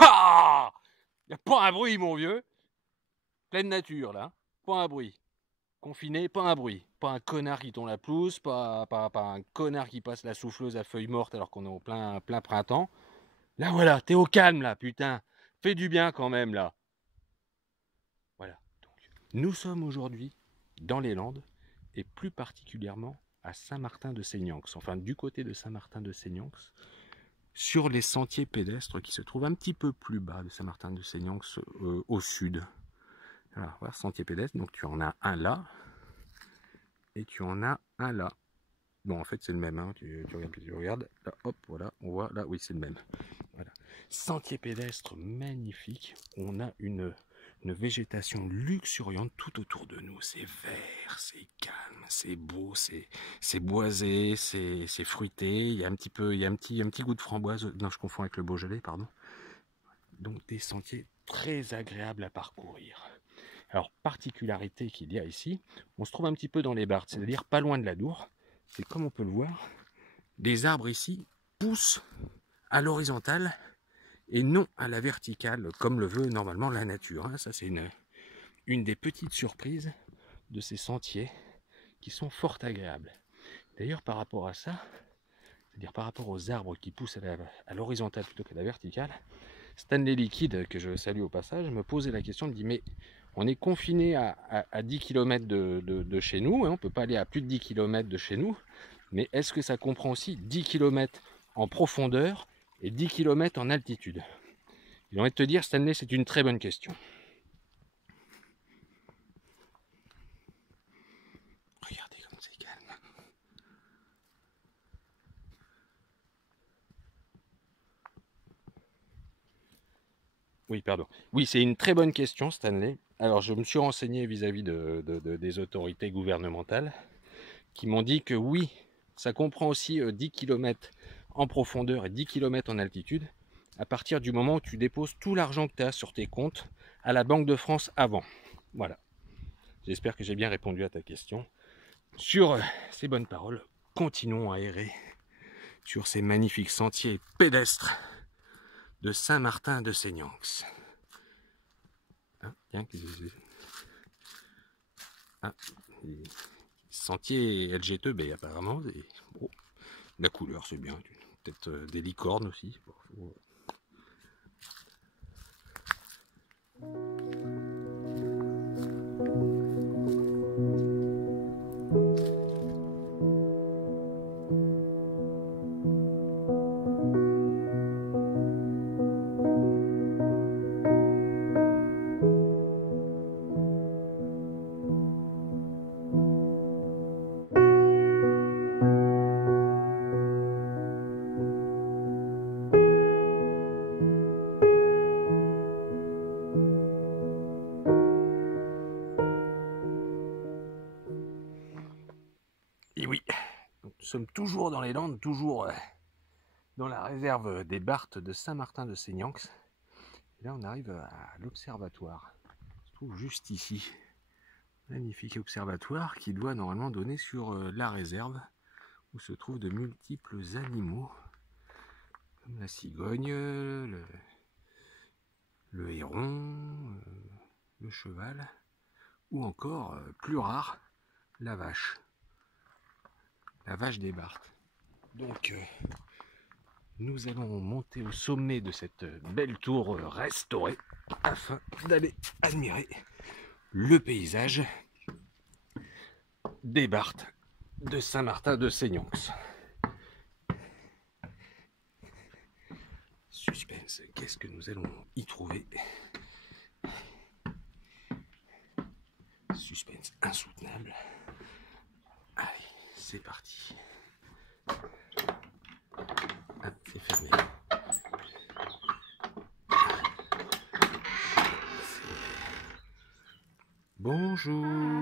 Ah, y a pas un bruit, mon vieux. Pleine nature, là. Pas un bruit. Confiné, pas un bruit. Pas un connard qui tombe la pelouse, pas un connard qui passe la souffleuse à feuilles mortes alors qu'on est au plein printemps. Là, voilà, t'es au calme, là, putain. Fais du bien quand même, là. Voilà. Donc, nous sommes aujourd'hui dans les Landes, et plus particulièrement à Saint-Martin-de-Seignanx. Enfin, du côté de Saint-Martin-de-Seignanx, sur les sentiers pédestres qui se trouvent un petit peu plus bas de Saint-Martin-de-Seignanx, au sud. Voilà, voilà, sentier pédestre, donc tu en as un là, et tu en as un là. Bon, en fait, c'est le même, hein. Tu regardes, là, hop, voilà, on voit, là, oui, c'est le même. Voilà. Sentier pédestre magnifique, on a une végétation luxuriante tout autour de nous. C'est vert, c'est calme, c'est beau, c'est boisé, c'est fruité. Il y a un petit goût de framboise. Non, je confonds avec le Beaujolais, pardon. Donc des sentiers très agréables à parcourir. Alors, particularité qu'il y a ici, on se trouve un petit peu dans les Barthes, c'est-à-dire pas loin de la Dour. C'est comme on peut le voir, les arbres ici poussent à l'horizontale et non à la verticale, comme le veut normalement la nature. Ça, c'est une des petites surprises de ces sentiers qui sont fort agréables. D'ailleurs, par rapport à ça, c'est-à-dire par rapport aux arbres qui poussent à l'horizontale plutôt qu'à la verticale, Stanley Liquide, que je salue au passage, me posait la question, me dit, mais on est confiné à 10 km de chez nous, hein, on ne peut pas aller à plus de 10 km de chez nous, mais est-ce que ça comprend aussi 10 km en profondeur et 10 km en altitude? J'ai envie de te dire, Stanley, c'est une très bonne question. Regardez comme c'est calme. Oui, pardon. Oui, c'est une très bonne question, Stanley. Alors, je me suis renseigné vis-à-vis des autorités gouvernementales qui m'ont dit que oui, ça comprend aussi 10 km en profondeur et 10 km en altitude à partir du moment où tu déposes tout l'argent que tu as sur tes comptes à la Banque de France avant. Voilà. J'espère que j'ai bien répondu à ta question. Sur ces bonnes paroles, continuons à errer sur ces magnifiques sentiers pédestres de Saint-Martin-de-Seignanx. Hein, tiens, ah, sentier LGTB apparemment. Bon, la couleur c'est bien. Peut-être des licornes aussi. Et oui, donc, nous sommes toujours dans les Landes, toujours dans la réserve des Barthes de Saint-Martin-de-Seignanx. Et là, on arrive à l'observatoire. On se trouve juste ici. Magnifique observatoire qui doit normalement donner sur la réserve où se trouvent de multiples animaux comme la cigogne, le héron, le cheval ou encore, plus rare, la vache des Barthes. Donc nous allons monter au sommet de cette belle tour restaurée afin d'aller admirer le paysage des Barthes de Saint-Martin de Seignonx. Suspense, qu'est-ce que nous allons y trouver? Suspense insoutenable. Allez, c'est parti. Ah, c'est fermé. Bonjour.